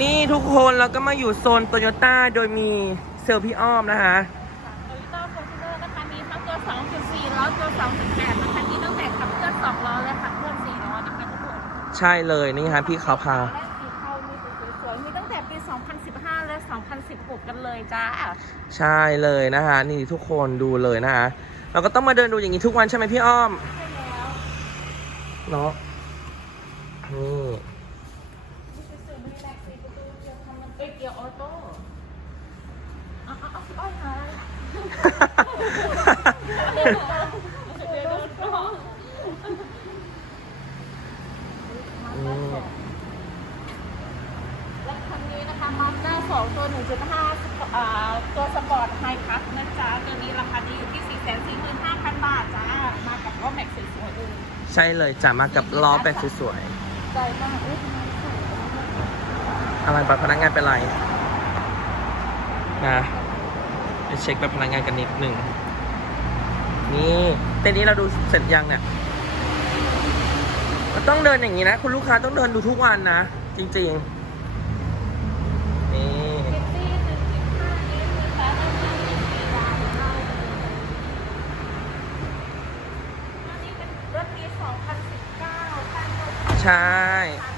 นี่ทุกคนเราก็มาอยู่โซนโตโยต้าโดยมีเซลล์พี่อ้อมนะคะโตโยต้าฟอร์จูเนอร์นะคะมีทั้งตัว 2.4ล้อตัว2.8นะคะมีตั้งแต่ขับเคลื่อน2ล้อและขับเคลื่อน4ล้อนะคะทุกคนใช่เลยนี่ฮะพี่เขาพา และสีเทามีสวยๆมีตั้งแต่ปี 2015 และ 2016 กันเลยจ้าใช่เลยนะคะนี่ทุกคนดูเลยนะคะเราก็ต้องมาเดินดูอย่างนี้ทุกวันใช่ไหมพี่อ้อมใช่แล้วเนาะนี่นี่ และคันนี้นะคะมาด้าสองตัว1.5อ่าตัวสปอร์ตไฮคัสนะจ๊ะ ตัวนี้ราคาดีอยู่ที่445,000บาทจ้า มากับล้อแม็กซ์สวยๆเลยใช่เลยจะมากับล้อแบกสวยใจมากอุ้ยทำไมสวยจังเลยๆอะไรบัตรพนักงานเป็นไรนะไป เช็คบัตรพนักงานกันนิดหนึ่งนี่เต้นนี้เราดูเสร็จยังเนี่ยต้องเดินอย่างนี้นะ คุณลูกค้าต้องเดินดูทุกวันนะ จริงๆนี่เซ็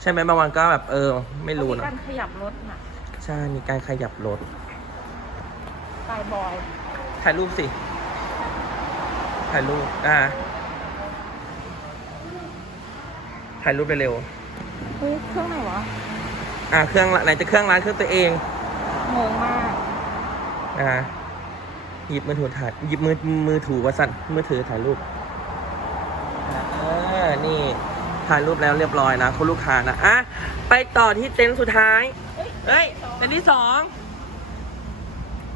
ใช่ไหมบางวันก็แบบเออ ไม่รู้มีเนอะการขยับรถน่ะใช่มีการขยับรถตายบอย ถ่ายรูปสิถ่ายรูปอ่าถ่ายรูปเร็วเฮ้ยเครื่องไหนวะ ๆอ่าเครื่องละไหนจะเครื่องร้านเครื่องตัวเองงงมาก อ่าหยิบมือถือถ่ายหยิบมือมือถือวาสันมือถือถ่ายรูปเออนี่ ถ่ายรูปแล้วเรียบร้อยนะคุณลูกค้านะอะไปต่อที่เต็นท์สุดท้ายเฮ้ยเต็นท์ที่สอง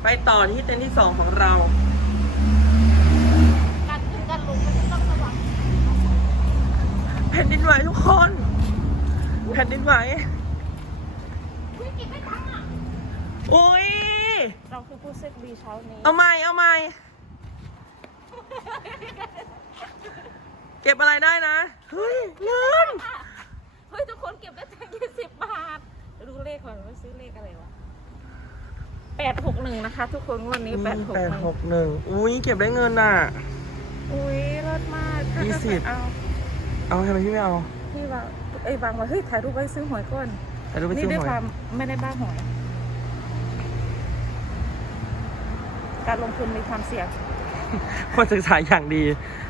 ไปต่อที่เต็นท์ที่สองของเราการขึ้นการลงมันจะต้องระวังแผ่นดินไหวทุกคนแผ่นดินไหวเฮ้ยเก็บไม่ทันอะโอ้ยเราคือผู้เซ็กดีเช้านี้ เอาใหม่ เอาใหม่ เก็บอะไรได้นะ เฮ้ยเงินเฮ้ยทุกคนเก็บได้แค่ยี่สิบบาทดูเลขก่อนว่าซื้อเลขอะไรวะแปดหกหนึ่งนะคะ ทุกคนงวันนี้แปดหกแปดหนึ่งหกหนึ่งอุ้ยเก็บได้เงินน่ะ อุ้ยรถมากถ้ายี่จะสิบ เอาเอาทำไมพี่ไม่เอาพี่วางไอ้ยวางว่าเฮ้ยถ่ายรูปไว้ซื้อหวยก่อนถ่ายรูปไปนี่ซื้อด้วยหวควายมไม่ได้บ้าหวยการลงทุนมีความเสี่ยง คนศึกษาอย่างดี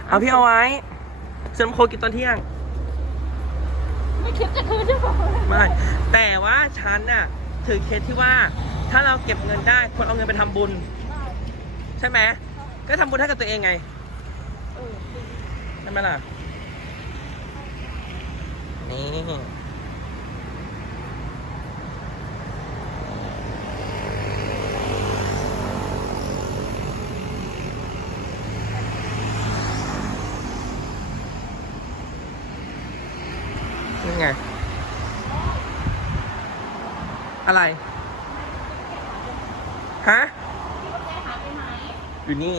เอาพี่เอาไว้ เซนโคกินตอนเที่ยง ไม่คิดจะคืนใช่ไหมไม่ แต่ว่าฉันน่ะ ถือเคสที่ว่า ถ้าเราเก็บเงินได้ควรเอาเงินไปทำบุญ ใช่ไหม ก็ทำบุญให้กับตัวเองไงเออจริงใช่ไหมล่ะ นี่ ไง อะไร ฮะพี่ว่าแกหายไปไหนอยู่นี่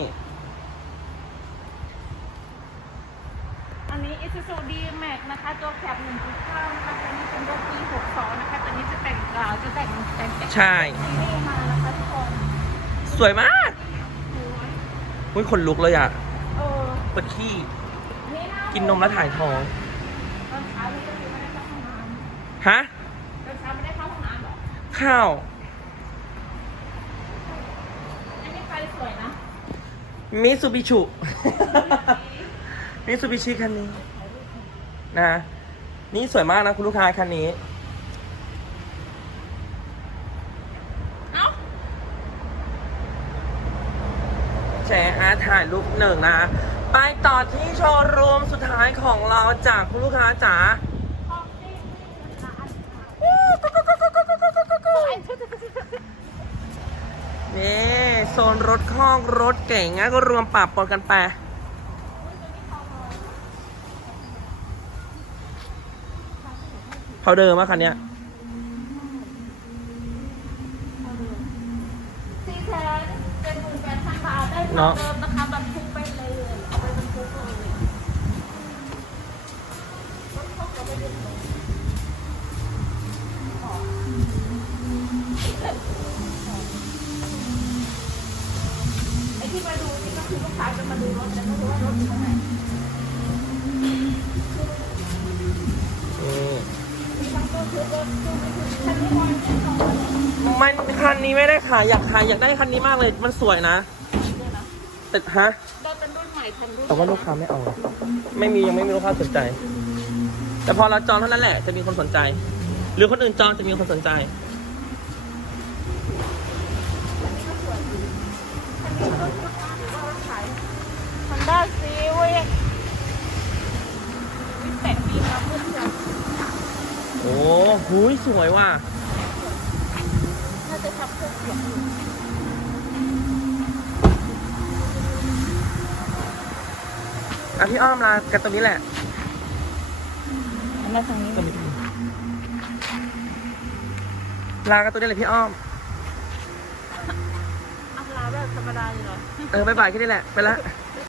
อันนี้ Isuzu D-Max นะคะ ตัวแคป1.9นะคะตัวนี้เป็นรถปี62 นะคะตัวนี้จะแต่งกาวจะแต่งแต่งแต่งใช่ ซีรีส์มานะคะทุกคนสวยมากสวยอุ้ยขนลุกเลยอะเออปวดขี้ นี่น่ากินนมแล้วถ่ายท้อง ฮะำตอนเช้าไม่ได้เข้าห้องน้ำหรอข้าว อันนี้ไฟสวยนะมิซูบิชุมิซูบิชิคันนี้ นะ นี่สวยมากนะคุณลูกค้าคันนี้ เอ้าแชร์อาร์ตถ่ายรูปหนึ่งนะ ไปต่อที่โชว์รูมสุดท้ายของเราจากคุณลูกค้าจ๋า ของจริงร้าน นี่โซนรถคอกรถเก่งนะก็รวมปรับปนกันไปเขาเดิมมาคันเนี้ยเนาทได้ของเดิมนะคะ ค้าจะมาดูรถแต่ไม่รู้ว่ารถอยู่ตรงไหนอืมมีบางตัวคือรถตู้ไม่ถึงคันนี้พอเนี่ยสองร้อยมันคันนี้ไม่ได้ขายอยากขายอยากได้คันนี้มากเลย มันสวยนะด้วยนะแต่ฮะ รถเป็นรุ่นใหม่ทันรุ่นแต่ว่าลูกค้าไม่เอา ไม่มียังไม่มีลูกค้าสนใจ แต่พอเราจองเท่านั้นแหละจะมีคนสนใจ หรือคนอื่นจองจะมีคนสนใจ ฮันด้าซีเว้ยวิแปดปีมาเพื่อนจะ โอ้ หูยสวยว่ะน่าจะทำเครื่องเสียงอยู่อะพี่อ้อมลากันตรงนี้แหละมาทางนี้ลากันตรงนี้เลยพี่อ้อมอัลลาแบบธรรมดาอยู่เหรอ เออบายบายแค่นี้แหละ ไปละบ